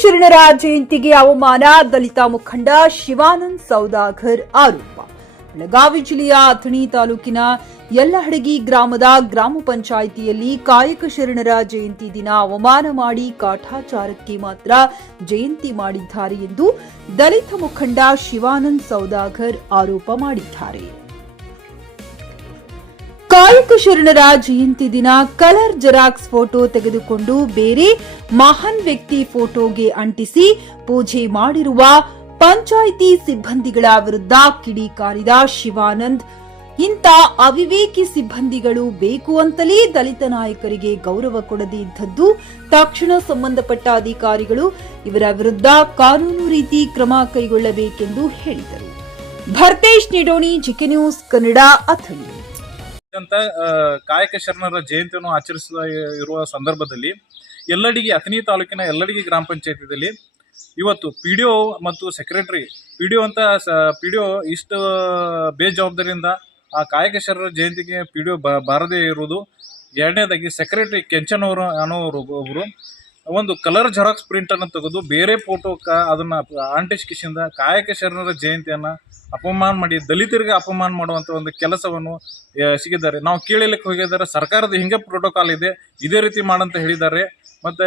ಶರಣರ ಜಯಂತಿಗೆ ಅವಮಾನ, ದಲಿತ ಮುಖಂಡ ಶಿವಾನಂದ್ ಸೌದಾಗರ್ ಆರೋಪ. ಬೆಳಗಾವಿ ಜಿಲ್ಲೆಯ ಅಥಣಿ ತಾಲೂಕಿನ ಯಲ್ಲಹಡಗಿ ಗ್ರಾಮದ ಗ್ರಾಮ ಪಂಚಾಯಿತಿಯಲ್ಲಿ ಕಾಯಕ ಶರಣರ ಜಯಂತಿ ದಿನ ಅವಮಾನ ಮಾಡಿ ಕಾಟಾಚಾರಕ್ಕೆ ಮಾತ್ರ ಜಯಂತಿ ಮಾಡಿದ್ದಾರೆ ಎಂದು ದಲಿತ ಮುಖಂಡ ಶಿವಾನಂದ್ ಸೌದಾಗರ್ ಆರೋಪ ಮಾಡಿದ್ದಾರೆ. ಕಾಯಕ ಶರಣರ ಜಯಂತಿ ದಿನ ಕಲರ್ ಜೆರಾಕ್ಸ್ ಫೋಟೋ ತೆಗೆದುಕೊಂಡು ಬೇರೆ ಮಹಾನ್ ವ್ಯಕ್ತಿ ಫೋಟೋಗೆ ಅಂಟಿಸಿ ಪೂಜೆ ಮಾಡಿರುವ ಪಂಚಾಯಿತಿ ಸಿಬ್ಬಂದಿಗಳ ವಿರುದ್ಧ ಕಿಡಿಕಾರಿದ ಶಿವಾನಂದ್, ಇಂಥ ಅವಿವೇಕಿ ಸಿಬ್ಬಂದಿಗಳು ಬೇಕು ಅಂತಲೇ ದಲಿತ ನಾಯಕರಿಗೆ ಗೌರವ ಕೊಡದೇ ಇದ್ದದ್ದು, ತಕ್ಷಣ ಸಂಬಂಧಪಟ್ಟ ಅಧಿಕಾರಿಗಳು ಇವರ ವಿರುದ್ಧ ಕಾನೂನು ರೀತಿ ಕ್ರಮ ಕೈಗೊಳ್ಳಬೇಕೆಂದು ಹೇಳಿದರು. Bharthesh Nidoni, GK news Kannada, Athani. ಅಂತ ಕಾಯಕ ಶರಣರ ಜಯಂತಿಯನ್ನು ಆಚರಿಸುವ ಸಂದರ್ಭದಲ್ಲಿ ಯಲ್ಲಹಡಗಿ ಅಥಣಿ ತಾಲೂಕಿನ ಯಲ್ಲಹಡಗಿ ಗ್ರಾಮ ಪಂಚಾಯತಿಯಲ್ಲಿ ಇವತ್ತು ಪಿಡಿಒ ಮತ್ತು ಸೆಕ್ರೆಟರಿ, ಪಿಡಿಒ ಇಷ್ಟು ಬೇಜವಾಬ್ದಾರಿಯಿಂದ ಆ ಕಾಯಕ ಶರಣರ ಜಯಂತಿಗೆ ಪಿಡಿಒ ಬಾರದೇ ಇರುವುದು. ಎರಡನೇದಾಗಿ ಸೆಕ್ರೆಟರಿ ಕೆಂಚನ್ ಅನ್ನೋರು ಒಬ್ಬರು ಒಂದು ಕಲರ್ ಜೆರಾಕ್ಸ್ ಪ್ರಿಂಟ್ ಅನ್ನು ತೆಗೆದು ಬೇರೆ ಫೋಟೋ ಅದನ್ನ ಆಂಟಿಸ್ಕಿಸಿಂದ ಕಾಯಕ ಶರಣರ ಜಯಂತಿಯನ್ನ ಅಪಮಾನ ಮಾಡಿ ದಲಿತರಿಗೆ ಅಪಮಾನ ಮಾಡುವಂತ ಒಂದು ಕೆಲಸವನ್ನು ಸಿಗಿದ್ದಾರೆ. ನಾವು ಕೇಳಲಿಕ್ಕೆ ಹೋಗಿದ್ದಾರೆ, ಸರ್ಕಾರದ ಹಿಂಗೆ ಪ್ರೋಟೋಕಾಲ್ ಇದೆ, ಇದೇ ರೀತಿ ಮಾಡಂತ ಹೇಳಿದ್ದಾರೆ. ಮತ್ತೆ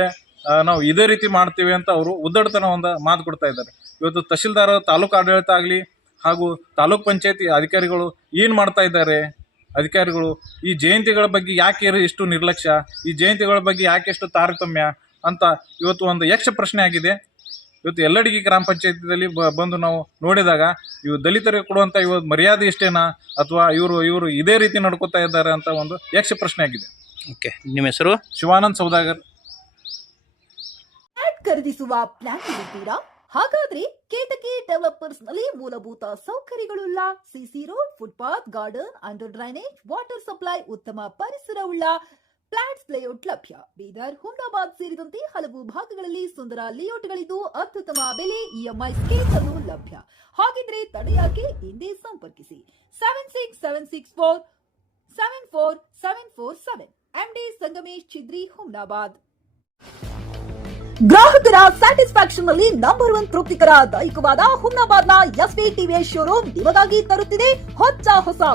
ನಾವು ಇದೇ ರೀತಿ ಮಾಡ್ತೀವಿ ಅಂತ ಅವರು ಉದ್ದಡತನ ಒಂದು ಮಾತು ಕೊಡ್ತಾ ಇದ್ದಾರೆ. ಇವತ್ತು ತಹಶೀಲ್ದಾರ್, ತಾಲೂಕು ಆಡಳಿತ ಆಗಲಿ ಹಾಗೂ ತಾಲೂಕ್ ಪಂಚಾಯತಿ ಅಧಿಕಾರಿಗಳು ಏನ್ ಮಾಡ್ತಾ ಇದ್ದಾರೆ? ಅಧಿಕಾರಿಗಳು ಈ ಜಯಂತಿಗಳ ಬಗ್ಗೆ ಯಾಕೆ ಇಷ್ಟು ನಿರ್ಲಕ್ಷ್ಯ, ಈ ಜಯಂತಿಗಳ ಬಗ್ಗೆ ಯಾಕೆ ಎಷ್ಟು ತಾರತಮ್ಯ ಅಂತ ಇವತ್ತು ಒಂದು ಯಕ್ಷ ಪ್ರಶ್ನೆ ಆಗಿದೆ. ಇವತ್ತು ಯಲ್ಲಹಡಗಿ ಗ್ರಾಮ ಪಂಚಾಯತಿಯಲ್ಲಿ ಬಂದು ನಾವು ನೋಡಿದಾಗ ಇವು ದಲಿತರಿಗೆ ಕೊಡುವಂತ ಇವತ್ತು ಮರ್ಯಾದೆ ಇಷ್ಟೇನಾ ಅಥವಾ ಇವರು ಇದೇ ರೀತಿ ನಡ್ಕೋತಾ ಇದ್ದಾರೆ ಅಂತ ಒಂದು ಯಕ್ಷ ಪ್ರಶ್ನೆ ಆಗಿದೆ. ಓಕೆ, ನಿಮ್ಮ ಹೆಸರು? ಶಿವಾನಂದ್ ಸೌದಾಗರ್. ಖರೀದಿಸುವ ಪ್ಲಾನ್ ಇದ್ದೀರಾ? ಹಾಗಾದ್ರೆ ಕೇತಕಿ ಡೆವಲಪರ್ಸ್ ನಲ್ಲಿ ಮೂಲಭೂತ ಸೌಕರ್ಯಗಳುಳ್ಳ CC road, footpath, garden, under drainage, water supply, ಉತ್ತಮ ಪರಿಸರವುಳ್ಳ ಫ್ಲಾಟ್ಸ್ ಲೇಔಟ್ ಲಭ್ಯ. ಬೀದರ್, ಹುಮ್ನಾಬಾದ್ ಸೇರಿದಂತೆ ಹಲವು ಭಾಗಗಳಲ್ಲಿ ಸುಂದರ ಲೇಔಟ್ಗಳಿದ್ದು ಅತ್ಯುತ್ತಮ ಬೆಲೆ, ಇಎಂಐ ಸ್ಕೀಮ್ ಅನ್ನು ಲಭ್ಯ. ಹಾಗಿದ್ರೆ ತಡೆಯಾಕೆ? ಹಿಂದೆ ಸಂಪರ್ಕಿಸಿ 7676474747. MD ಸಂಗಮೇಶ್ ಚಿದ್ರಿ, ಹುಮ್ನಾಬಾದ್. ಗ್ರಾಹಕರ ಸ್ಯಾಟಿಸ್ಫ್ಯಾಕ್ಷನ್ ನಲ್ಲಿ ನಂಬರ್ 1 ತೃಪ್ತಿಕರ ದಾಯಕವಾದ ಹುಮ್ನಾಬಾದ್ನ ಎಸ್ವಿ ಟಿವಿಎಸ್ ಶೋರೂಮ್ ನಿಮಗಾಗಿ ತರುತ್ತಿದೆ ಹೊಸ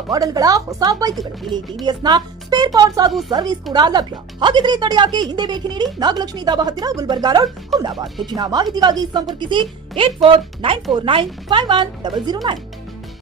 ಮಾಡೆಲ್ಗಳ ಹೊಸ ಬೈಕ್ಗಳು. ಇಲ್ಲಿ ಟಿವಿಎಸ್ ನ ಸ್ಪೇರ್ ಪಾರ್ಟ್ಸ್ ಹಾಗೂ ಸರ್ವಿಸ್ ಕೂಡ ಲಭ್ಯ. ಹಾಗಿದ್ರೆ ತಡೆಯಾಕೆ? ಹಿಂದೆ ಭೇಟಿ ನೀಡಿ, ನಾಗಲಕ್ಷ್ಮಿ ಧಾಬಾ ಹತ್ತಿರ, ಗುಲ್ಬರ್ಗಾ ರೋಡ್, ಹುಮ್ನಾಬಾದ್. ಹೆಚ್ಚಿನ ಮಾಹಿತಿಗಾಗಿ ಸಂಪರ್ಕಿಸಿ 8494951009.